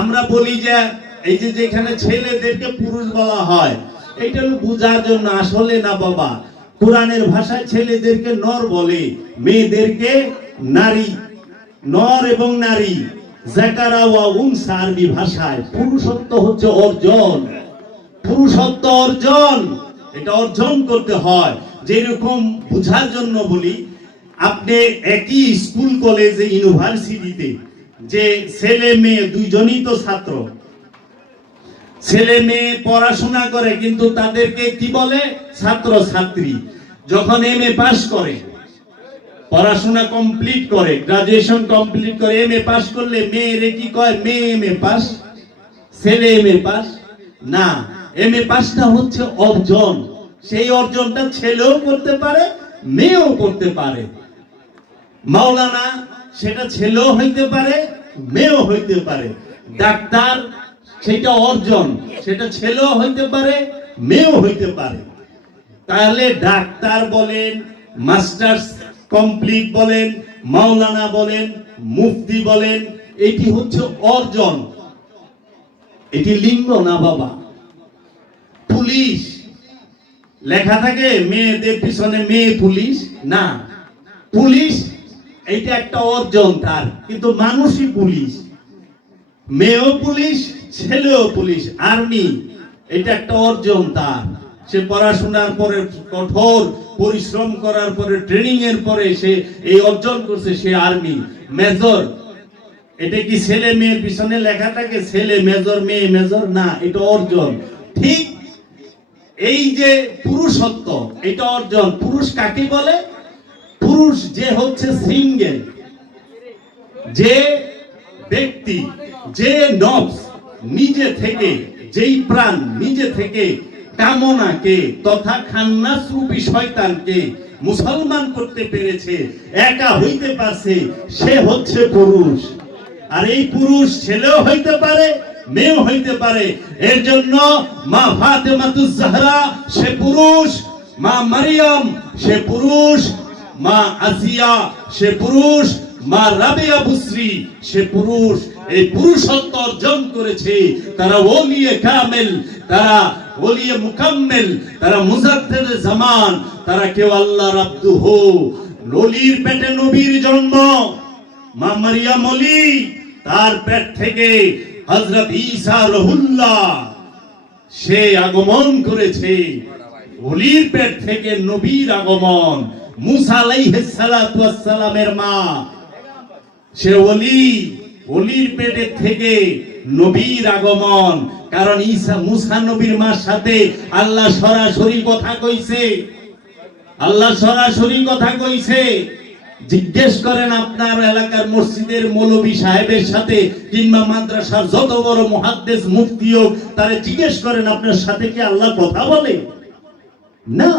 আমরা বলি যে এই যে যেখানে ছেলেদেরকে পুরুষ বলা হয়, এটা বোঝার জন্য। আসলে না বাবা, কোরআনের ভাষায় ছেলেদেরকে নর বলে, মেয়েদেরকে নারী। নর এবং নারী, যাকারা ওয়া উনসা আরবি ভাষায়। পুরুষত্ব হচ্ছে অর্জন, পুরুষত্ব অর্জন, এটা অর্জন করতে হয়। যেরকম বোঝার জন্য বলি, আপনি একই স্কুল কলেজে ইউনিভার্সিটিতে যে ছেলে মেয়ে দুইজনই তো ছাত্র, ছেলে মেয়ে পড়াশোনা করে, কিন্তু তাদেরকে কি বলে? ছাত্র ছাত্রী। যখন এমএ পাস করে, পড়াশোনা কমপ্লিট করে, গ্রাজুয়েশন কমপ্লিট করে, এমএ পাস করলে মেয়েরে কি কয়? মেয়ে এমএ পাস, ছেলে এমএ পাস না। এমএ পাসটা হচ্ছে অর্জন। সেই অর্জনটা ছেলেও করতে পারে, মেয়েও করতে পারে। মাওলানা, সেটা ছেলেও হইতে পারে, মেয়েও হইতে পারে। ডাক্তার, সেটা অর্জন, সেটা ছেলেও হইতে পারে, মেয়েও হইতে পারে। তাহলে ডাক্তার বলেন, মাস্টার্স কমপ্লিট বলেন, মাওলানা বলেন, মুফতি বলেন, এটি হচ্ছে অর্জন। এটি লিঙ্গ না বাবা। পুলিশ লেখা থাকে মেয়েদের পিছনে মেয়ে পুলিশ না, পুলিশ এটা একটা অর্জন তার, কিন্তু মানুষই পুলিশ। মেয়েও পুলিশ, ছেলেও পুলিশ। আর্মি, এটা একটা অর্জন তার। সে পড়াশোনার পরে, কঠোর পরিশ্রম করার পরে, ট্রেনিং এর পরে সে এই অর্জন করছে, সে আর্মি। মেজর, এটা কি ছেলে মেয়ের পিছনে লেখা থাকে ছেলে মেজর মেয়ে মেজর না, এটা অর্জন। ঠিক এই যে পুরুষত্ব, এটা অর্জন। পুরুষ কাকে বলে? পুরুষ যে হচ্ছে সিঙ্গেল, যে ব্যক্তি, যে নফস নিজে থেকে, যেই প্রাণ নিজে থেকে কামনাকে তথা খান্নাস রূপী শয়তানকে মুসলমান করতে পেরেছে, একা হইতে পারছে, সে হচ্ছে পুরুষ। আর এই পুরুষ ছেলেও হইতে পারে, মেয়েও হইতে পারে। এর জন্য মা ফাতেমাতুজ জাহরা সে পুরুষ, মা মারিয়াম সে পুরুষ, মা আসিয়া সে পুরুষ, মা রাবিয়া বুসরি সে পুরুষ। এই পুরুষত্ব অর্জন করেছে তারা ওলিয়ে কামেল, তারা ওলিয়ে মুকাম্মেল, তারা মুজাদ্দিদ জামান, তারা কেউ আল্লাহর আব্দুহ। নলির পেটে নবীর জন্ম, মা মারিয়াম ওলি, তার পেট থেকে হযরত ঈসা রুহুল্লাহ সে আগমন করেছে। ওলির পেট থেকে নবীর আগমন। মুসা আলাইহিস সালাতু ওয়াস সালামের মা সে ওলি, ওলির পেটের থেকে নবীর আগমন। কারণ ঈসা, মুসা নবীর মার সাথে আল্লাহ সরাসরি কথা কইছে, আল্লাহ সরাসরি কথা কইছে। জিজ্ঞেস করেন আপনার এলাকার মসজিদের মৌলবী সাহেবের সাথে, কিংবা মাদ্রাসার যত বড় মুহাদ্দিস মুফতি হোক, তারে জিজ্ঞেস করেন আপনার সাথে কি আল্লাহ কথা বলে? না।